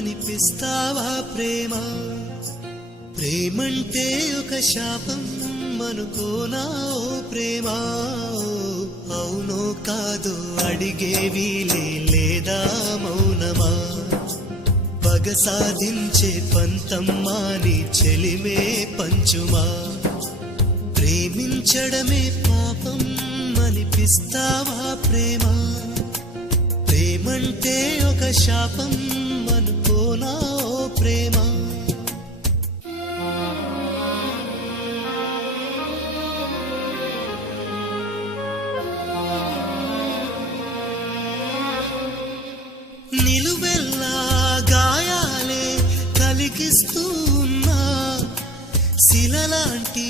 అనిపిస్తావా ప్రేమ? ప్రేమంటే ఒక శాపం అనుకోనా ఓ ప్రేమ? అవునో కాదో అడిగేవి లేదా మౌనమా? పగ సాధించే పంతమ్మాని చెలిమే పంచుమా? ప్రేమించడమే పాపం అనిపిస్తావా ప్రేమ? ప్రేమంటే ఒక శాపం అనుకోనా ఓ ప్రేమ? నిలువెల్లా గాయాలే కలిగిస్తూ ఉన్నా శిలలాంటి